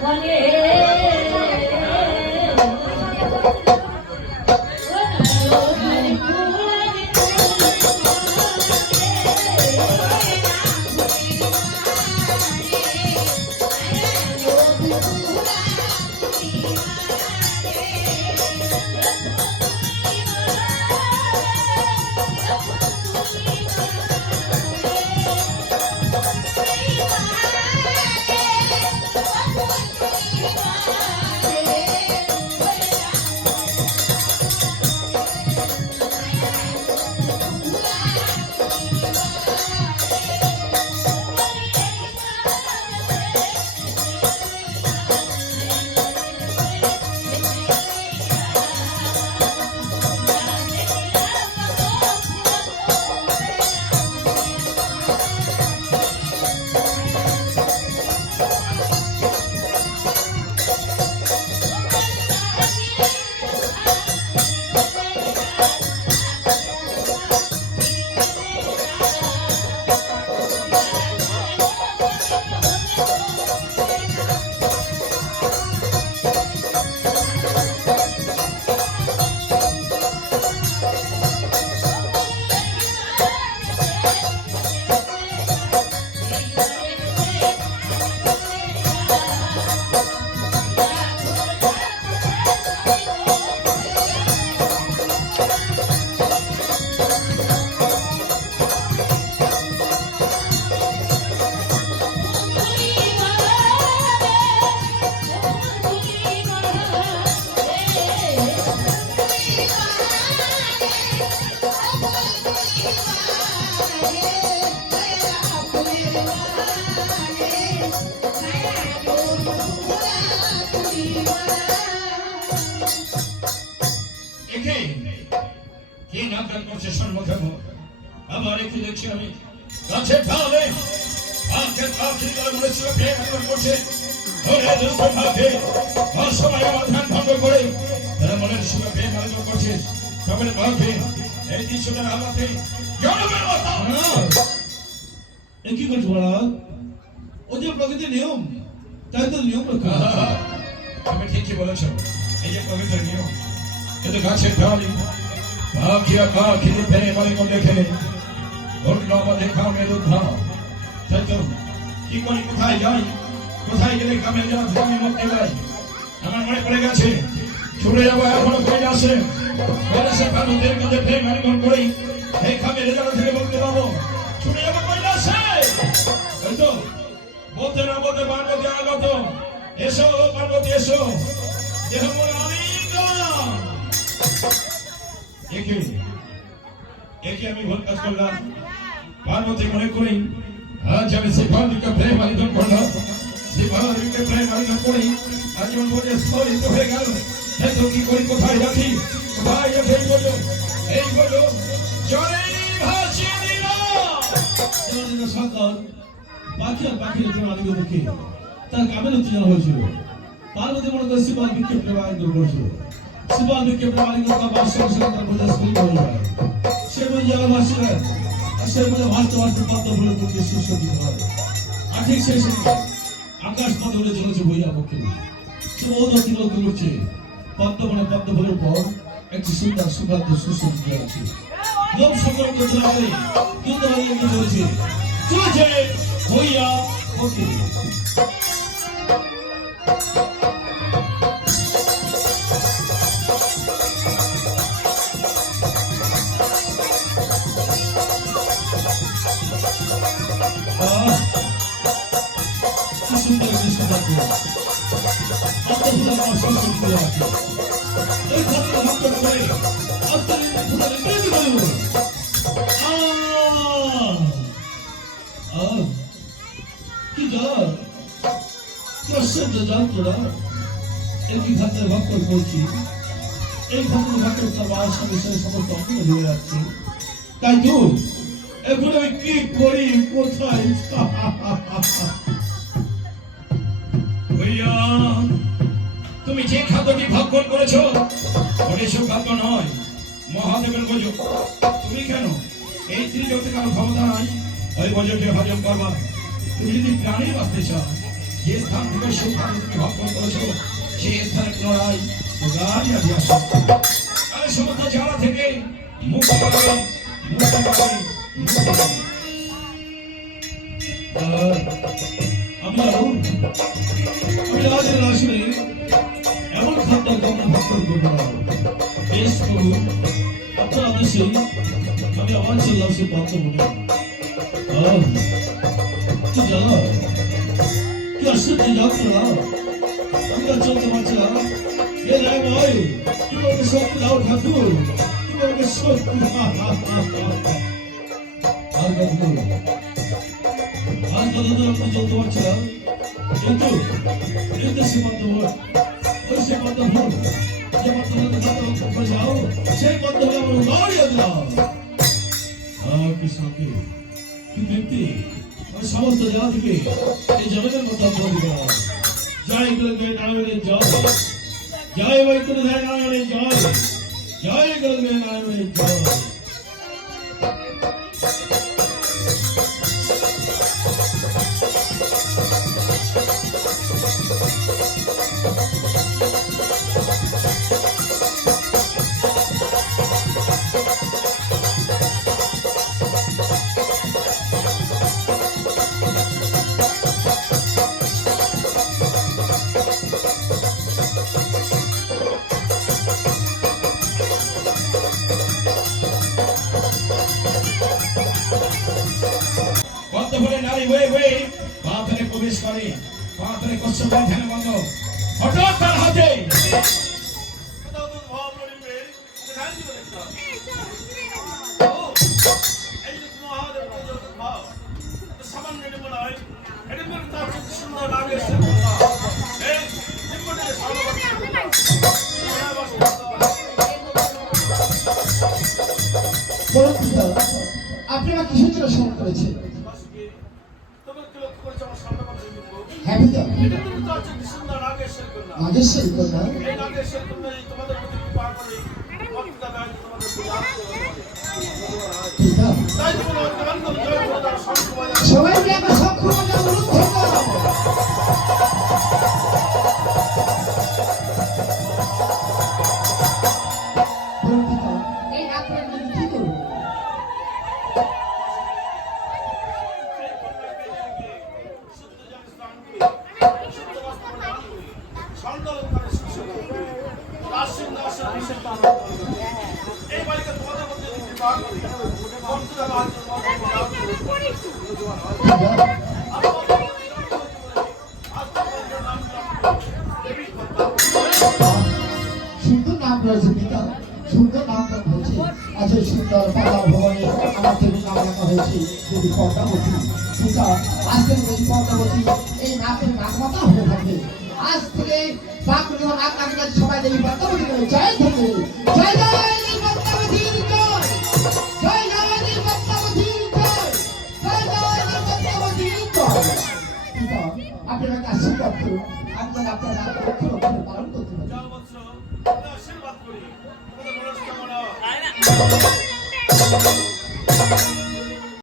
বলে একে আবার একটু দেখছি আমি গাছের ঢালে আজকে পাখি করে মনে ছিল প্রেম আয়োজন করছে। ধরে দুষ্ট ভাবে অসময় আমার ধ্যান ভঙ্গ করে তারা মনের সুখে প্রেম আয়োজন করছে। সকলে ভাবে এই দৃশ্যটার আলাতে জনমের মতো। এ কি করছ বড়া? ও যে প্রকৃতির নিয়ম তাই তো নিয়ম রক্ষা তুমি ঠিকই বলেছ এই যে পবিত্র নিয়ম। কিন্তু গাছের ঢালি পাখি দেখে। অন্য আমাদের কামের উদ্ধার তাই তো কি করি কোথায় যাই কোথায় গেলে কামের যেন আমি মুক্তি পাই আমার মনে পড়ে গেছে ছুটে যাব এখনও কই আসে কৈলাসে পার্বতীর কাছে প্রেম আলিঙ্গন করি এই কামের রেজাল্ট থেকে মুক্তি পাবো ছুটে যাব কৈলাসে তাই তো বলতে না বলতে পার্বতী আগত এসো পার্বতী এসো দেহ মন আলিঙ্গন একে আমি ভুল কাজ করলাম পার্বতী মনে করি আজ আমি ভাবিকে প্রেম আলিঙ্গন করলাম। ভাবিকে প্রেম আলিঙ্গন করি আজ আমার মনে স্মরিত হয়ে গেল। তো কি করি, কোথায় রাখি কোথায় রাখি এই বলো এই বলো। জলে ভাসিয়ে দেওয়ার সকাল পাখি আর পাখির প্রেম আদিকে দেখে। তার কামের উত্তেজনা হয়েছিল। পার্বতী মনে করে শিবাল প্রেম আলিঙ্গন করেছিল। শিবাল বিক্ষেপ প্রেম আলিঙ্গন তার বোঝা হয়ে যায় সে বুঝে জায়গা ভাসছিলেন আর সে ভাসতে ভাসতে পদ্ম ফুলের মধ্যে সুসজ্জিত হয় আর ঠিক সেই সঙ্গে আকাশ উড়ে চলেছে বইয়া পক্ষে সে বহুত অতিক্রান্ত করছে। পদ্ম মানে পদ্ম ফুলের পর একটি সুন্দর সুগন্ধ সুসজ্জিত আছে। লোক করতে লাগলে দ্রুত হয়ে চলেছে চলেছে হইয়া পক্ষে যন্ত্রণা একই করছি। এই সবার সমস্ত হয়ে যাচ্ছে তাই তো এখন আমি কি করি, কোথায়? তুমি যে খাদ্যটি ভক্ষণ করেছ, ওটা সুখাদ্য নয়, মহাদেবের গজ। তুমি কেন? এই ত্রিজগতে কারও ক্ষমতা নাই? ওই গজকে হজম করবা তুমি যদি প্রাণী বাঁচতে চাও যে স্থান থেকে সুখানে তুমি ভক্ষণ করেছ সেই স্থানে পুনরায় গাড়ি আদি আসো আরে সমস্ত জ্বালা থেকে মুক্তি আমি আমার চললাম সে পাত্র মনে আহ, কি জ্বালা কি আশ্চর্য যাত্রা আমি আর চলতে পারছি না এ রায় নয় তুমি আমাকে শক্তি দাও ঠাকুর তুমি আমাকে শক্তি দাও। আর কত আজ কতদূর আপনি চলতে পারছিলাম কিন্তু কিন্তু সে পদ্মভূম ওই সে পদ্মভূম যে পদ্মভূম যাত্রা যাও সেই পদ্মভূম আমার উদাহরিয়া দিলাম আহ কি শান্তি কি তৃপ্তি আমি সমস্ত জায়গা থেকে এই জগতের মতো অপরাধ দিলাম জয়গুলো গে নারায়ণের জয় জয় বৈকুণ্ঠ নারায়ণের জয় জয়গুলো গে নারায়ণের জয় প্রবেশ করে। পাথরে কশ্যপের ধ্যান বন্ধ। হঠাৎ তার হাতে আপনি কিসের জন্য করেছেন? নাগেশ্বরী কন্যা পিতা সবাই মিলে আমরা সক্ষম অনুরোধ সুন্দর নাম রয়েছে পিতা, সুন্দর নাম করা হয়েছে। আজ এই সুন্দর পালা ভবনে আমার দেবী নাম রাখা হয়েছে দেবী পদ্মাবতী। পিতা, আজ থেকে দেবী পদ্মাবতী, এই নাকের নাকমাতা হয়ে থাকবে। আজ থেকে বাক যখন নাক সবাই দেবী পদ্মাবতী বলে জয় থাকবে জয় জয় আশীর্বাদ করুন আপনার আপনার নাম পালন করতে পারেন